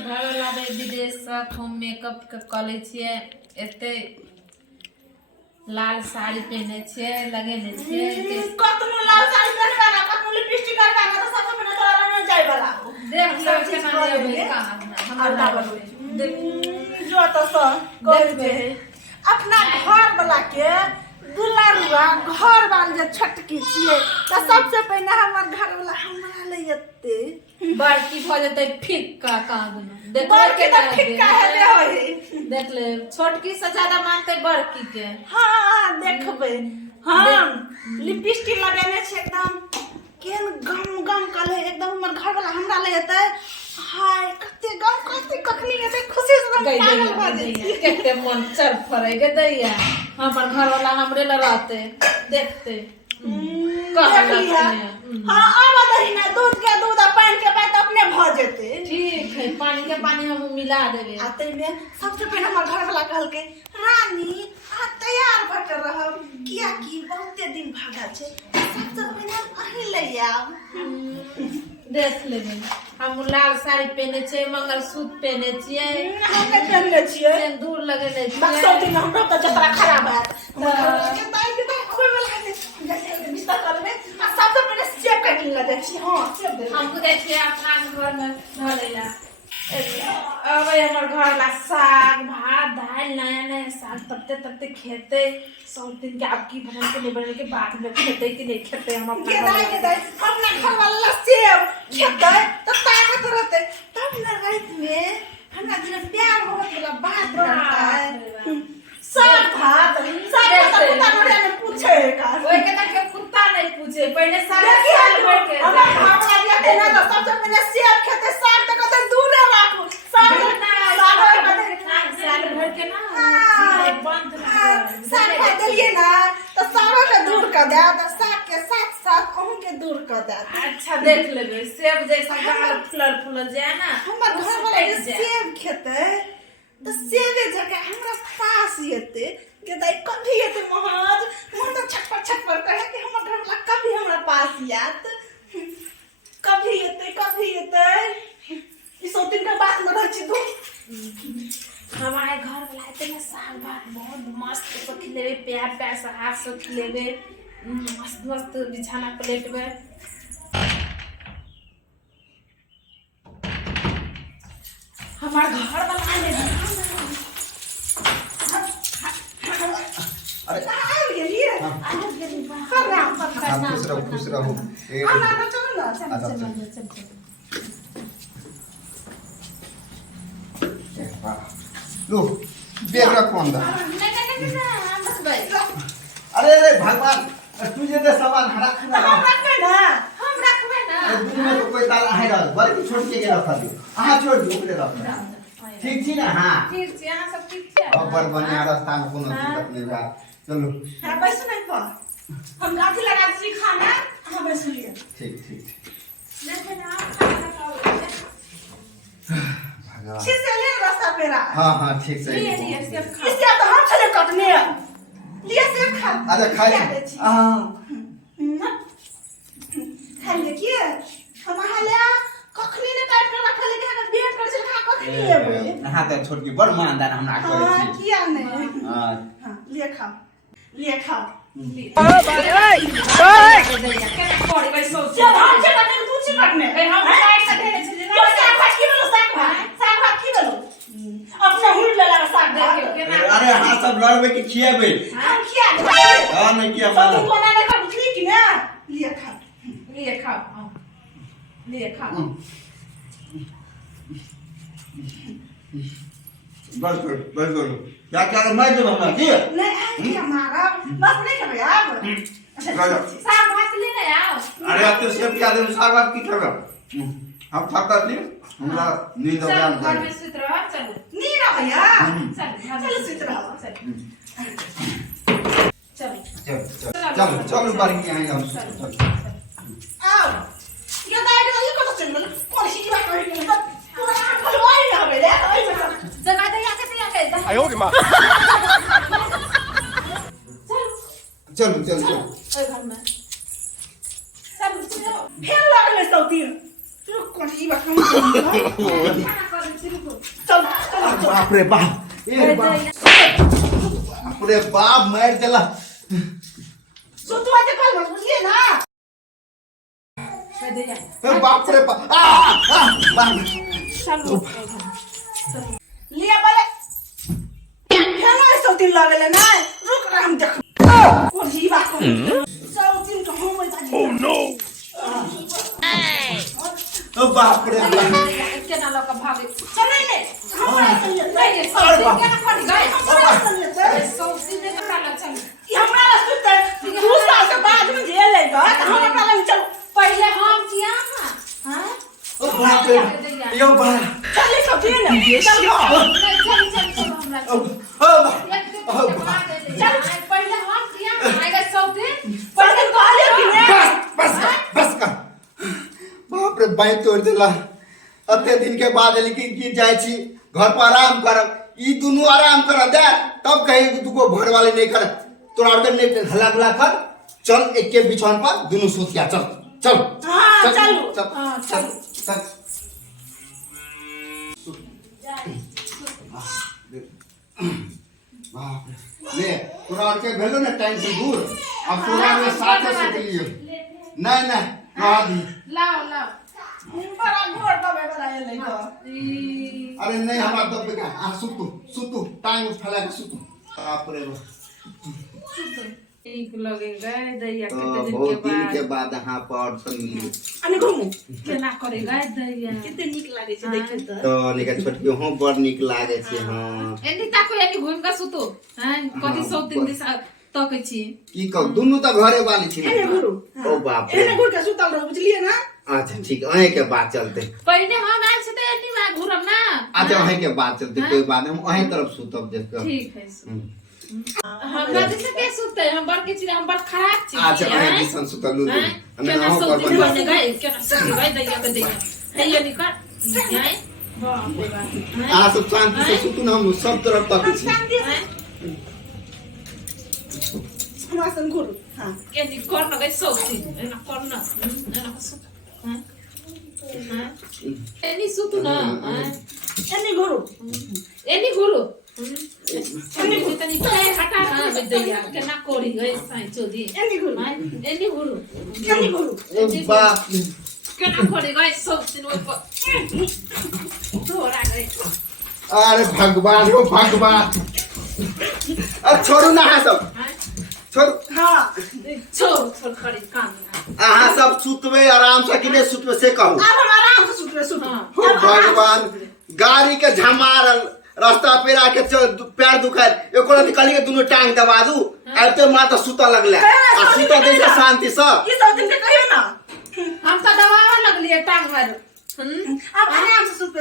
घर वाला विदेश से हम मेकअप कले छिए एते लाल साड़ी पहने छिए लगेने छिए कतनो लाल साड़ी पहनबा ना कतनो लिपस्टिक करबा ना तो सबसे पहले तोरा लग जाय वाला देख लो केना लेबे कहां हमर दाबल देख जो तो स कर दे अपना घर वाला के दुलारुआ घर वाल जे छटकी छिए त सबसे पहले हमर घर वाला हमरा ले जते बड़की भ जते फिक्का कांदन देख बड़की त फिक्का हेबे होई देख ले छोटकी से ज्यादा मानते बड़की के हां देखबे हम लिपस्टिक लगाने छै एकदम केन गम गम कले एकदम हमर घर वाला हमरा ले जते हाय कते गम कते कखनी एते खुशी से गई केते मन चर फरे गे दैया हमर घर वाला हमरे ल रहते देखते हाँ अब दही ना दूध के दूध पानी के पानी अपने भ जेते ठीक है पानी के पानी हम मिला देबे आते में सबसे पहले हमर घर वाला कहल के रानी आ तैयार भ के रहब किया की बहुते दिन भागा छे सबसे पहले अही ले आब देख लेबे हम लाल साड़ी पहने छे मंगलसूत्र पहने छिए हम के पहनले छिए सिंदूर लगेले छिए बक्सर दिन हमरा त जतरा खराब है के ताई के ताई खोल वाला के जैसे बिस्तर कर में आ सबसे पहले सेब काट ला देखी हां सेब दे हम को देखिए अपना घर में ढलेला अब हमर घर ला साग भात दाल नया नया साग तत्ते खेते सब दिन के आप की बना के लेबर के बाद में खेते कि नहीं खेते हम अपना अपना घर वाला सेब खेते तो ताकत रहते तब ना रात में हमरा दिन प्यार बहुत वाला बात रहता है साग भात साग कुत्ता नोड़े में पूछे का ओए के तक कुत्ता नहीं पूछे पहले साग बैठ के हमरा घर वाला कहते ना तो सबसे पहले सेब खेते साग तक तो दूर राखो साग साल भर के ना बंद साग खा देलिए ना तो साग के दूर कर दे तो साग के साथ साथ अहू के दूर कर दे अच्छा देख लेबे सेब जैसा गाल फुलल जाए ना हमर घर वाला सेब खेते तो सेबे जगह हमरा पास येते के दाई कभी येते महाराज मन तो छटपट कहे कि हमर घर वाला कभी हमरा पास यात कभी येते ई सब दिन के बात में रह छी तू हमारे घर वाला इतने साग भात बहुत मस्त से खिलेबे प्यार प्यार से हाथ से खिलेबे मस्त मस्त बिछाना प्लेट में हमारे घर वाला आने अरे आ गेलिए खुश रहो आना ना चल ना लो बेग रख अंदर बस भाई अरे भगवान तुझे तो सामान रख ना हम रखबे ना दिन में तो कोई तार आए रह बल्कि छोड़ के रख दियो हां छोड़ दियो ओकरे रख ठीक छी ना हां ठीक छै यहां सब ठीक छै अब बड़ बढ़िया रास्ता में कोनो दिक्कत नहीं बा चलो हां बैठ नहीं पा हम गाठी लगा दी खाना हम बैठ लिए ठीक नहीं ना भगवान ठीक से ले रास्ता पेरा हां ठीक से लिए सेब खा इससे तो हम चले कटने लिए सेब खा अरे खा ले हां खा ले के हम हाले कखनी ने काट के रख ले के बेट कर चल खा कखनी लेबे हां त छोड़ के बड़ ईमानदार हमरा करे हां छी किया नहीं हां हां लिए खा पड़ी गई सोच चल हम से कटने तू से कटने हम साइड से देने छै तो साग भात की बोलो साग भात की बोलो अपना हुड़ ले लगा साग देखियो भात केना अरे हां सब लड़बे के खियाबे हम किया हां नहीं किया सब तू बनाने का बुझली कि ना लिए खा लिए खा बस करो क्या मैं जब हमरा की नहीं आई हमारा बस नहीं खबे अब चलो साग भात लेने आओ अरे अब तो सब क्या दिन साग भात की खबर हम खाता ली हमरा नींद आ चल घर गया में सुत रहो चलो नहीं रह भैया चल चल सुत रहो चल चलो बारी के आई हम आओ ये दाई के ये कत चल बोल कोन सी बात कहि के पूरा हाथ खोल वाई ना हबे ले जगह दे आके आयो रे मां चलो ओए घर में चल फेर लागले सौती तू कोन सी बात कहि चल बाप रे बाप ए बाप रे बाप मार देला सुतवा के कल बुझलिए ना कह दे जा ए बाप रे बाप बाप चलो लिया बोले खेलो सौ दिन लगले ना रुक हम देख को जीवा को सौ दिन तो हम में ओ नो ओ बाप रे बाप केना लोग भागे चले ले हमरा चले नहीं सौ दिन केना कर गए सौ दिन में काला चल हमरा सुते 2 साल के बाद में जेल ले गए हमरा काला चल पहले हम किया हां ओ बाप रे यो बाप चले सब दिन चल चल हमरा ओ चल पहले हम किया आएगा सौ दिन पहले कहले कि ने बस का बाप रे बाई तोड़ देला अते दिन के बाद लेकिन की जाय छी घर पर आराम करब ई दुनु आराम कर दे तब कहे कि तू को घर वाले नहीं कर तोरा और ने हल्ला गुला कर चल एक के बिछौन पर दुनु सूत गया चल चल हां चल हां चल चल बाप रे ले तोरा और के भेलो ना टाइम से दूर अब तोरा में साथे से लिए नहीं नहीं रहा दी लाओ लाओ बड़ा घोड़ दबे वाला ले तो अरे नहीं हमारा दब का आ सुतू टाइम फैला के सुतू बाप रे एक लगेगा दैया तो कितने बहुत दिन के दिन बाद यहाँ पर तो मिली अनि घुमु केना करेगा दैया कितने निक लागे छै देखे त तो निका छोटकी हो बड़ निक लागे छे हां एनी ताको एनी घुम का सुतो हैं कथि सौ तीन दिशा तक छी की कह दुनु तो घरे वाली छी एने घुरु ओ बाप रे एने घुर के सुतल रहो बुझलिए ना अच्छा ठीक अहे के बात चलते पहले हम आए से तो एनी में घुरम ना अच्छा अहे के बात चलते कोई बात नहीं हम अहे तरफ सुतब देख कर ठीक है हमरा जैसे के सुते हम बर के छी हम बर खराब छी अच्छा अहे दिसन सुतलू हमें केना हो सौ पर दिन बने गए केना सौ गए दैया के दैया है ये निकल हैं बाप रे बाप आ सब शांति से सुतू ना हम सब तरफ तक छी शांति से हमरा संग घुरु हां के नि कर न गए सौ दिन एना कर न एना सुत हैं एनी सुतु न एने घुरु एनी घुरु एनी तनी पैर हटा ना दैया केना कोरी गए साई चोदी एने घुरु एनी घुरु एने घुरु ओ बाप केना कोरी गए सब दिन ओइ पर तोरा गए अरे भगवान हो भगवान अब छोड़ू ना है सब छोड़ हां छोड़ करे काम अहाँ सब सुतबे आराम से कि नहीं सुतबे से कहू अब हम आराम से सुत हो भगवान गाड़ी के झमार रास्ता पे आके पैर दुखाए एको रति कली के दुनु टांग दबा दू आते माता सुता लगले आ सुता दे से शांति से ई सब दिन के कहियो ना हम तो दबावा लगलिए टांग भर अब आराम से सुत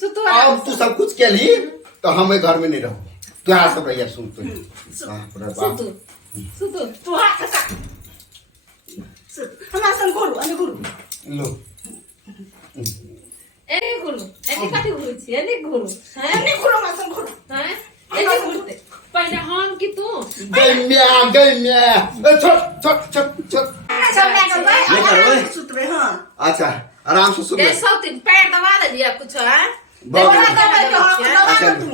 सुतु अब तू सब कुछ के ली तो हम घर में नहीं रहू तू यहाँ सब रहिया सुन तू बाप रे बाप सुतु सुतु तू हाथ का हमरा संग घुरु अनि घुरु लो एनी घुरु एनी काटी घुरु छी एनी घुरु एने घुरु हमरा संग घुरु हैं एनी घुरते पहले हम की तू गई म्या छोड़ छोड़ छोड़ छोड़ सब लेकर भाई आराम से सुतबे हां अच्छा आराम से सुन ए सौ तीन पैर दबा दे दिया कुछ है बहुत दबा दबा के हम दबा अच्छा। दू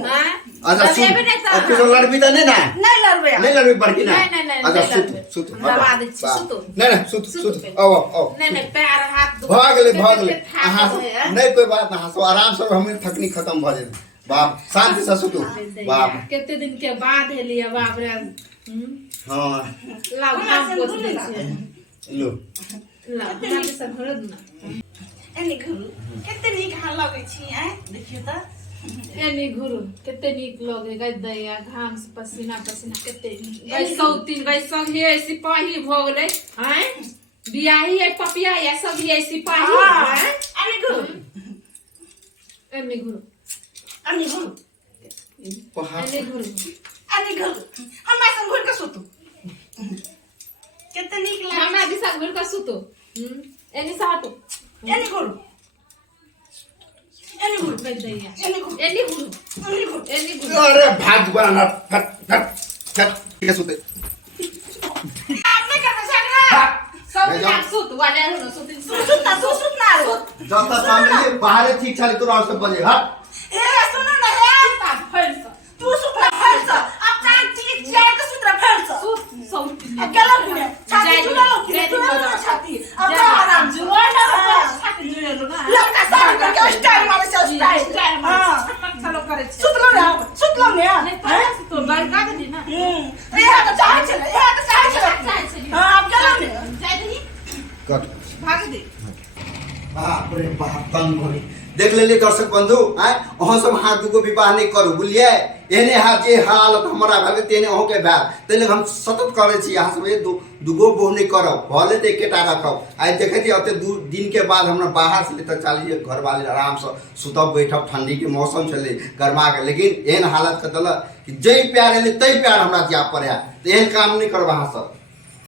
अच्छा सुन अब किसी लड़बी तो नहीं ना नहीं लड़बे नहीं लड़बी पड़ती ना नहीं, अच्छा नहीं सुत लड़बे। सुत दबा दे छी, सुतो। नहीं सुत सुत आओ आओ नहीं पैर हाथ भाग ले नहीं कोई बात ना हंसो आराम से हमें थकनी खत्म भ जाए बाप शांति से सुतू बाप कितने दिन के बाद है लिया बाप रे हां लाओ काम को दे लो लाओ हम सब भरद ना एने घुरु कते नीक हाल लगै छी हैं देखियो त एनी घुरु कितने नीक लगे गई दैया घाम से पसीना पसीना कितने गई सौ तीन गई संग हे सिपाही भ गेलै हैं बियाही है पपिया या सब ये सिपाही हैं अनि घुरु एनी घुरु अनि घुरु एनी घुरु अनि घुरु हमरा संग घुर के सुतु कते नीक लागे हमरा दिशा घुर का सुतो एनी साटो एने घुरु एने घुरु गई दैया एने घुरु एनी घुरु एने घुरु एनी घुरु अरे भगवान फट फट फट के सुते आपने कर सकरा सब दिन सुत वाले हो सुत सुत ना रो जब तक सामने बाहर ठीक चले तो और सब बजे हट ए सुनो ना हे फैल तू सुत ना फैल सा अब चाहे ठीक जाए तो सुत ना फैल सा सौतीन अब क्या लोग ने छाती जुड़ा लो कि जुड़ा लो छाती अब आराम जुड़ा लो छाती जुड़े लो ना लड़का सारा करके स्टाइल मारे से स्टाइल हां छटमक चलो करे छे सुत लो ने नहीं पहले से तो बड़का दे ना ये तो चाहे चले हां अब क्या लोग ने जाए रही कट भाग दे बाप रे बाप तंग भरी देख लेली दर्शक बंधु हैं अहाँ सब हाथ दुगो विवाह नहीं करू बुझलिए एने हाथ जे हालत हमरा भले तेने अहाँ के भा तेले हम सतत करे छी यहाँ सब दुगो बोह नहीं करब भले ते एकेटा रखब आई देखे छी अते दिन के बाद हमरा बाहर से लेकर चलिए घर वाले आराम से सुतब बैठब ठंडी के मौसम चले गरमा के लेकिन एहन हालत के दल कि जई प्यार एले तई प्यार हमरा दिया पड़े तो एहन काम नहीं करब अहाँ सब